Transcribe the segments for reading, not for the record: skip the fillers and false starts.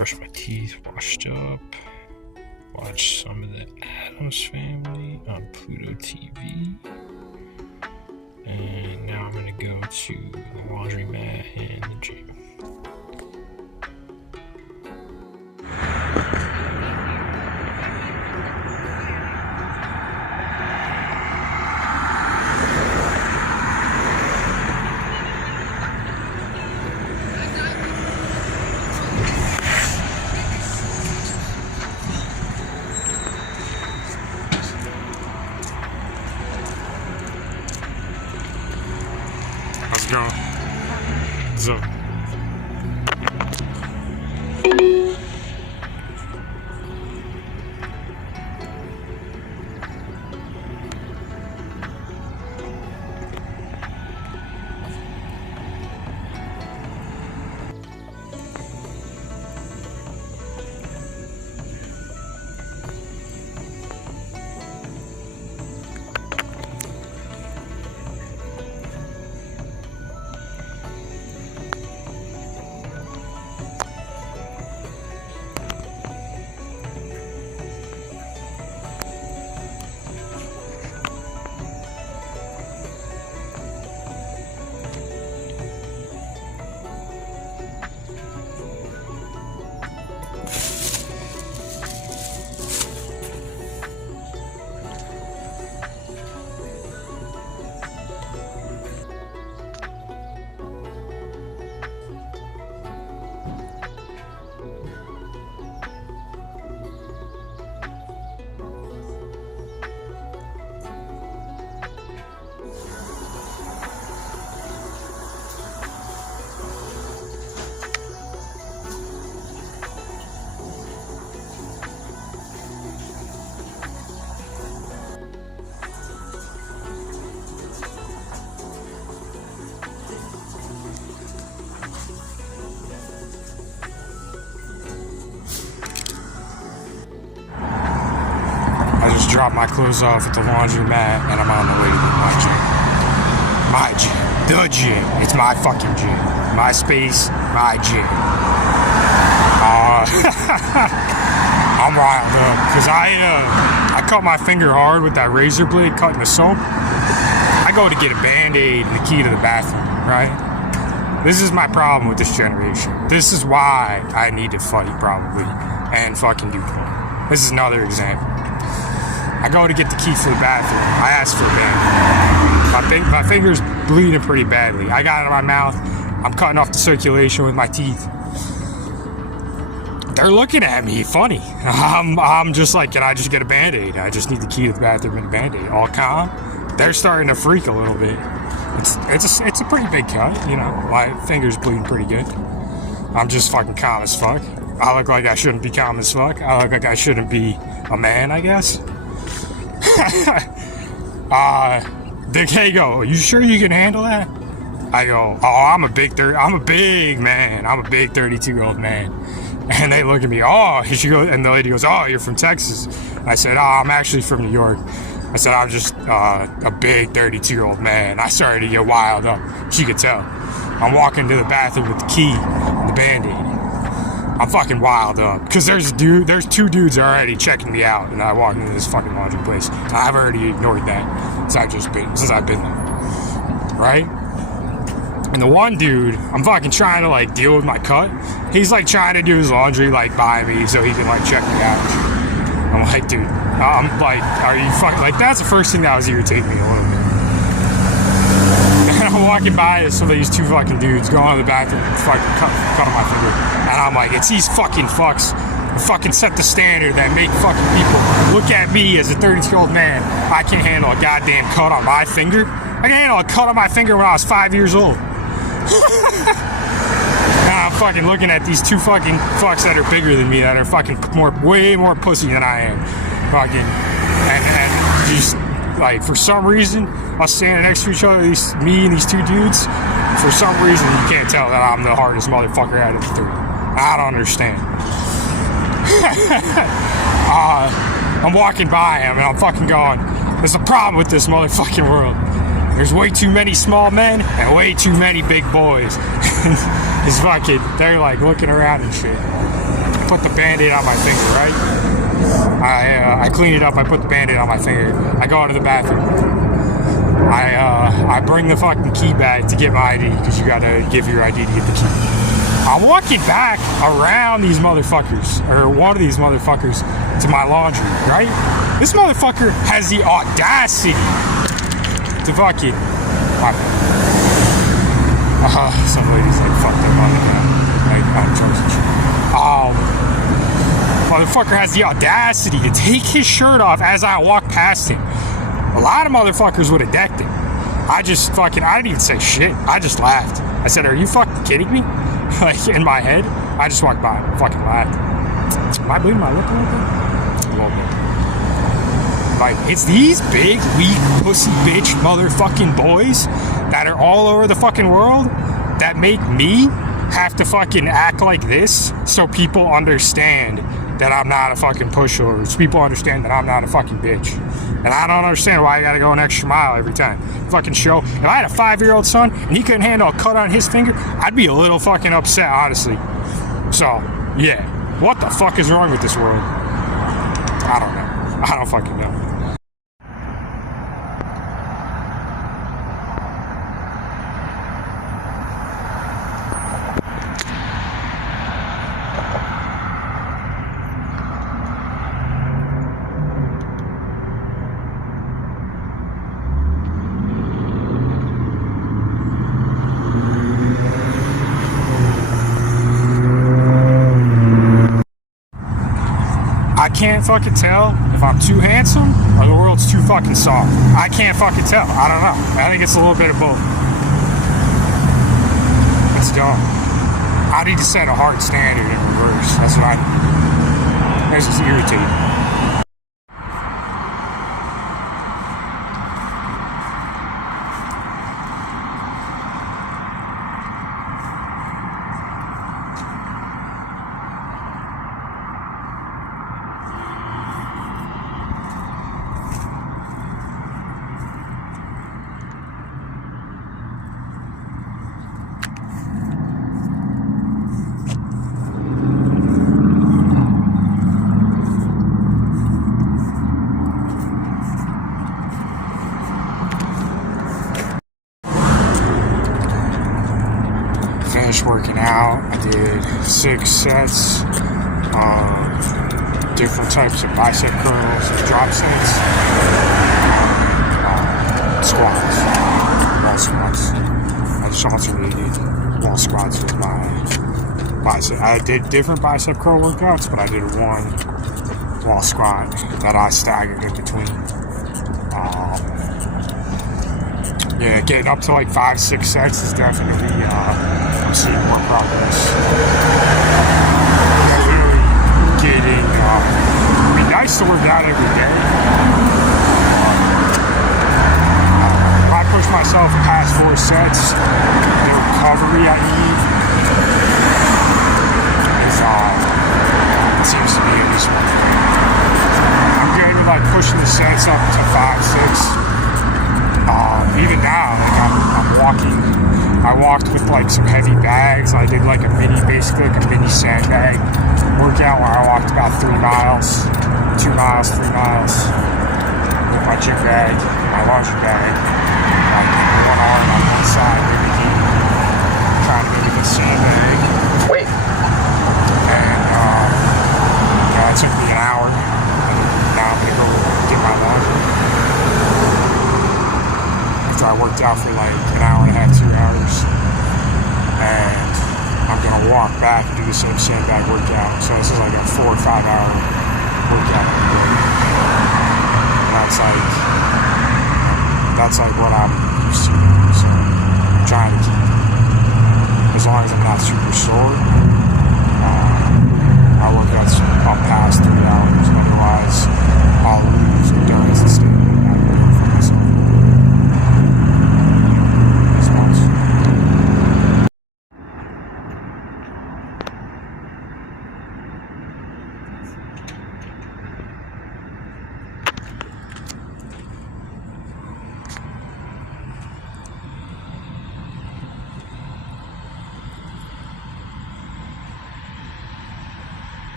brush my teeth, washed up, watch some of the Addams Family on Pluto TV. And now I'm gonna go to the laundromat and the gym. Let's go. What's up? I just dropped my clothes off at the laundromat and I'm on the way to my gym. My gym. The gym. It's my fucking gym. My space, my gym. I'm riled up because I cut my finger hard with that razor blade cutting the soap. I go to get a Band-Aid and the key to the bathroom, right? This is my problem with this generation. This is why I need to fight, probably, and fucking do porn. This is another example. I go to get the key for the bathroom. I ask for a Band-Aid. My finger's bleeding pretty badly. I got it in my mouth. I'm cutting off the circulation with my teeth. They're looking at me funny. I'm just like, can I just get a Band-Aid? I just need the key to the bathroom and a Band-Aid. All calm. They're starting to freak a little bit. It's a pretty big cut, you know. My finger's bleeding pretty good. I'm just fucking calm as fuck. I look like I shouldn't be calm as fuck. I look like I shouldn't be a man, I guess. They go, you sure you can handle that? I go, oh, I'm a big man. I'm a big 32-year-old man. And they look at me, oh, she goes, and the lady goes, oh, you're from Texas. I said, oh, I'm actually from New York. I said, I'm just a big 32-year-old man. I started to get wild up. She could tell. I'm walking to the bathroom with the key and the Band-Aid. I'm fucking wild up. Because there's two dudes already checking me out. And I walk into this fucking laundry place. And I've already ignored that since I've been there. Right? And the one dude, I'm fucking trying to like deal with my cut. He's like trying to do his laundry like by me so he can like check me out. I'm like, dude, I'm like, are you fucking, like, that's the first thing that was irritating me a little bit. And I'm walking by some of these two fucking dudes going to the bathroom and fucking cut on my finger. And I'm like, it's these fucking fucks who fucking set the standard that make fucking people look at me as a 32-year-old man. I can't handle a goddamn cut on my finger. I can handle a cut on my finger when I was 5 years old. Now I'm fucking looking at these two fucking fucks that are bigger than me, that are fucking way more pussy than I am. Fucking, and just, like, for some reason, us standing next to each other, me and these two dudes, for some reason, you can't tell that I'm the hardest motherfucker out of the three. I don't understand. I'm walking by him and I'm fucking going, there's a problem with this motherfucking world. There's way too many small men and way too many big boys. It's fucking, they're like looking around and shit. Put the Band-Aid on my finger, right? I clean it up, I put the Band-Aid on my finger. I go into the bathroom. I bring the fucking key back to get my ID, because you gotta give your ID to get the key. I'm walking back around these motherfuckers, or one of these motherfuckers, to my laundry, right? This motherfucker has the audacity to fucking... some ladies like, fuck their money, like, on drugs and shit. Motherfucker has the audacity to take his shirt off as I walk past him. A lot of motherfuckers would have decked him. I didn't even say shit. I just laughed. I said, are you fucking kidding me? Like, in my head, I just walked by and fucking laughed. Am I bleeding my lip a little bit? A little bit. Like, it's these big, weak, pussy bitch motherfucking boys that are all over the fucking world that make me have to fucking act like this so people understand that I'm not a fucking pushover. So people understand that I'm not a fucking bitch. And I don't understand why I gotta go an extra mile every time. Fucking show. If I had a 5-year-old son and he couldn't handle a cut on his finger, I'd be a little fucking upset, honestly. So, yeah. What the fuck is wrong with this world? I don't know. I don't fucking know. I can't fucking tell if I'm too handsome or the world's too fucking soft. I can't fucking tell. I don't know. I think it's a little bit of both. It's dumb. I need to set a hard standard in reverse. That's what I need. It's just irritating. Working out. I did 6 sets of different types of bicep curls, drop sets, squats, wall squats. I just alternated wall squats with my bicep. I did different bicep curl workouts, but I did one wall squat that I staggered in between. Yeah, getting up to like 5-6 sets is definitely I'm seeing more progress. Getting it'd be nice to work out every day. If I push myself past 4 sets, the recovery I need is it seems to be at least 1 day. I'm good with like pushing the sets up to 5-6. Even now, like I'm walking. I walked with like some heavy bags. I did like basically like a mini sandbag workout where I walked about 3 miles, 2 miles, 3 miles with my gym bag, my laundry bag, like one arm on one side, trying to make a sandbag. Wait. And it took me an hour. Now I'm gonna go get my laundry. I worked out for like an hour and a half, 2 hours, and I'm gonna walk back and do the same sandbag workout. So this is like a 4 or 5 hour workout. And that's like what I'm used to. So I'm trying to keep, as long as I'm not super sore, my workouts up past 3 hours. Otherwise, I'll lose endurance and stamina.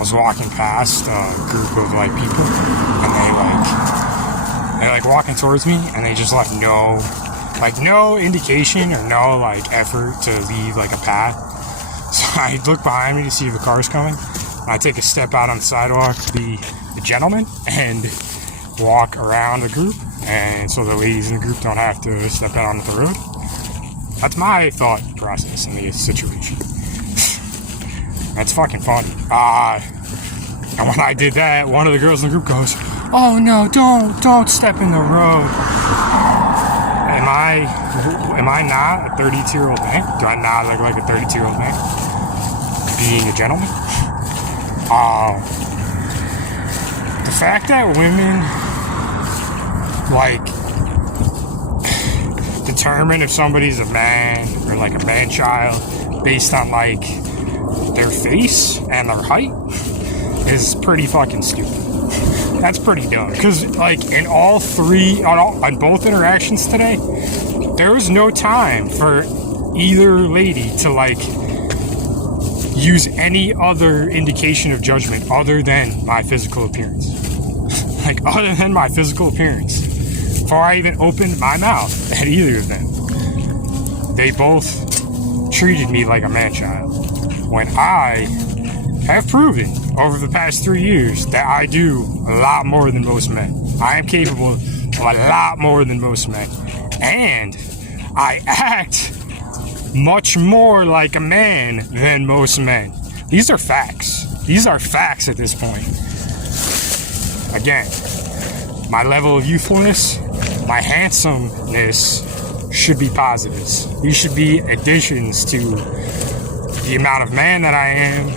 was walking past a group of like people, and they walking towards me, and they just left no indication or no like effort to leave like a path. So I look behind me to see if a car's coming, and I take a step out on the sidewalk to be a gentleman and walk around the group, and so the ladies in the group don't have to step out onto the road. That's my thought process in the situation. That's fucking funny. And when I did that, one of the girls in the group goes, "Oh no, don't step in the road." Am I not a 32-year-old man? Do I not look like a 32-year-old man? Being a gentleman? The fact that women like determine if somebody's a man or like a man-child based on like their face and their height is pretty fucking stupid. That's pretty dumb. Because like in all three, on both interactions today, there was no time for either lady to like use any other indication of judgment other than my physical appearance. Like other than my physical appearance. Before I even opened my mouth at either of them, they both treated me like a man-child. When I have proven over the past 3 years that I do a lot more than most men. I am capable of a lot more than most men. And I act much more like a man than most men. These are facts. These are facts at this point. Again, my level of youthfulness, my handsomeness should be positives. These should be additions to the amount of man that I am,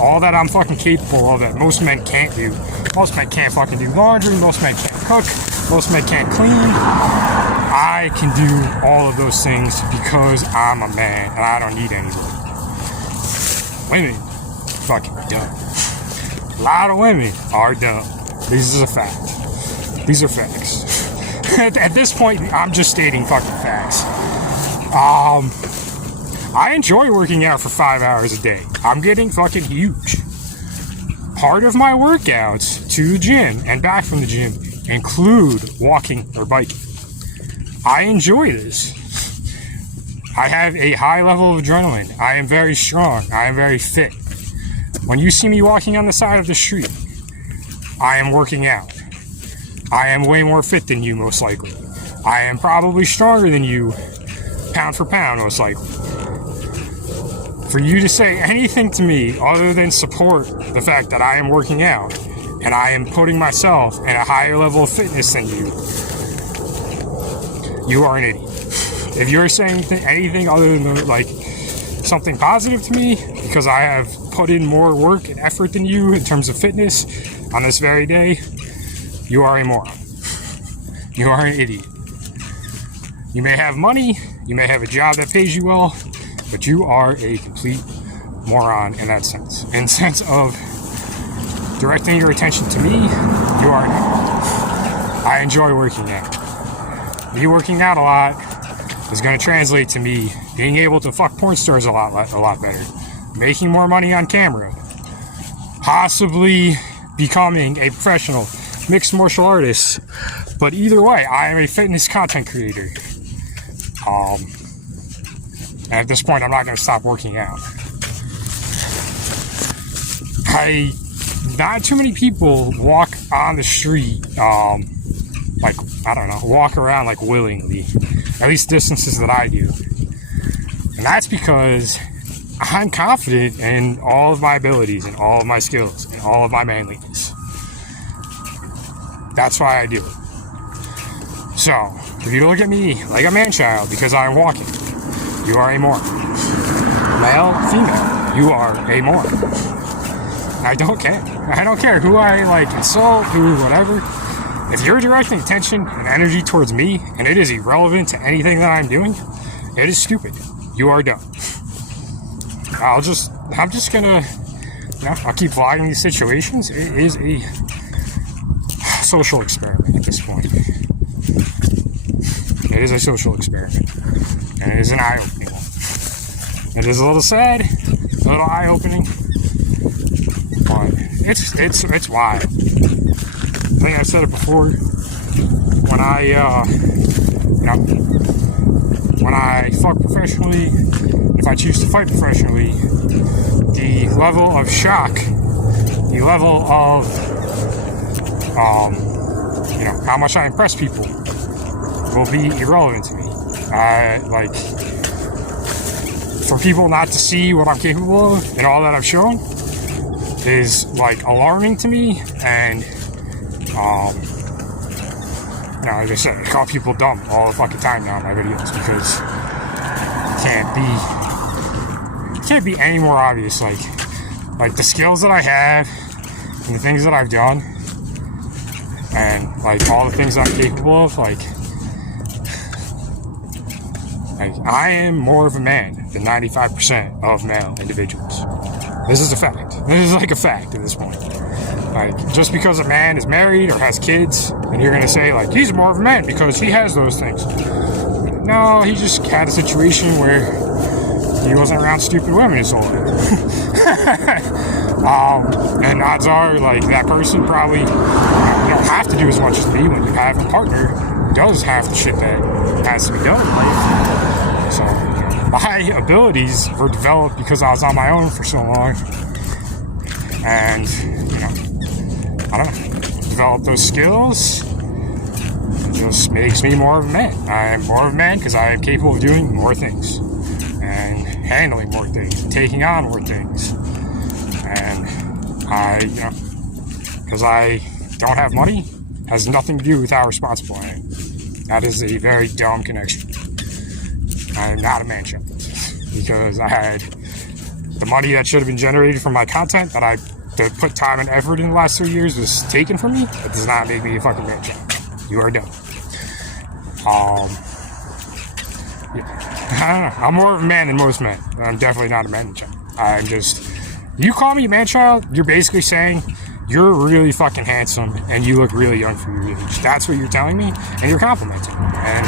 all that I'm fucking capable of that most men can't do. Most men can't fucking do laundry, most men can't cook, most men can't clean. I can do all of those things because I'm a man and I don't need anybody. Women, fucking dumb. A lot of women are dumb. This is a fact. These are facts. At this point, I'm just stating fucking facts. I enjoy working out for 5 hours a day. I'm getting fucking huge. Part of my workouts to the gym and back from the gym include walking or biking. I enjoy this. I have a high level of adrenaline. I am very strong. I am very fit. When you see me walking on the side of the street, I am working out. I am way more fit than you, most likely. I am probably stronger than you, pound for pound, most likely. For you to say anything to me other than support the fact that I am working out and I am putting myself in a higher level of fitness than you are an idiot. If you're saying anything other than like something positive to me because I have put in more work and effort than you in terms of fitness on this very day, you are a moron. You are an idiot. You may have money, you may have a job that pays you well, but you are a complete moron in that sense. In the sense of directing your attention to me, you are not. I enjoy working out. Me working out a lot is going to translate to me being able to fuck porn stars a lot better, making more money on camera, possibly becoming a professional mixed martial artist. But either way, I am a fitness content creator. And at this point, I'm not going to stop working out. Not too many people walk on the street, walk around like willingly, at least distances that I do. And that's because I'm confident in all of my abilities and all of my skills and all of my manliness. That's why I do it. So, if you look at me like a man-child because I'm walking, you are a moron. Male, female, you are a moron. I don't care. I don't care who I insult, who, whatever. If you're directing attention and energy towards me and it is irrelevant to anything that I'm doing, it is stupid. You are dumb. I'm just gonna, I'll keep vlogging these situations. It is a social experiment at this point. It is a social experiment. And it is an eye-opening one. It is a little sad, a little eye-opening, but it's wild. I think I've said it before. When I fuck professionally, if I choose to fight professionally, the level of shock, the level of how much I impress people will be irrelevant to me. Like, for people not to see what I'm capable of and all that I've shown is like alarming to me. And like I said, I call people dumb all the fucking time now in my videos because it can't be any more obvious. Like the skills that I have and the things that I've done and like all the things that I'm capable of, like I am more of a man than 95% of male individuals. This is a fact. This is like a fact at this point. Like, just because a man is married or has kids, and you're gonna say, like, he's more of a man because he has those things. No, he just had a situation where he wasn't around stupid women his whole life. And odds are, like, that person probably, you don't have to do as much as me when you have a partner who does have the shit that has to be done in life. So, my abilities were developed because I was on my own for so long. And, I don't know, develop those skills. It just makes me more of a man. I am more of a man because I am capable of doing more things and handling more things, and taking on more things. And because I don't have money, has nothing to do with how responsible I am. That is a very dumb connection. I am not a man child because I had the money that should have been generated from my content that I put time and effort in the last 2 years was taken from me. It does not make me a fucking man child. You are dumb. I don't know. I'm more of a man than most men. I'm definitely not a man child. I'm just, you call me a man child, you're basically saying you're really fucking handsome and you look really young for your age. That's what you're telling me, and you're complimenting me. And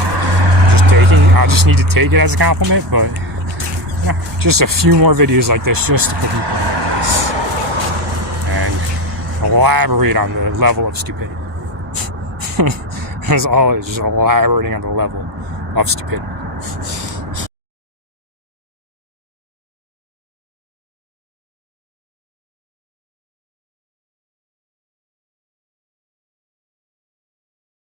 I just need to take it as a compliment, but just a few more videos like this just to put people and elaborate on the level of stupidity. That's all it is, just elaborating on the level of stupidity.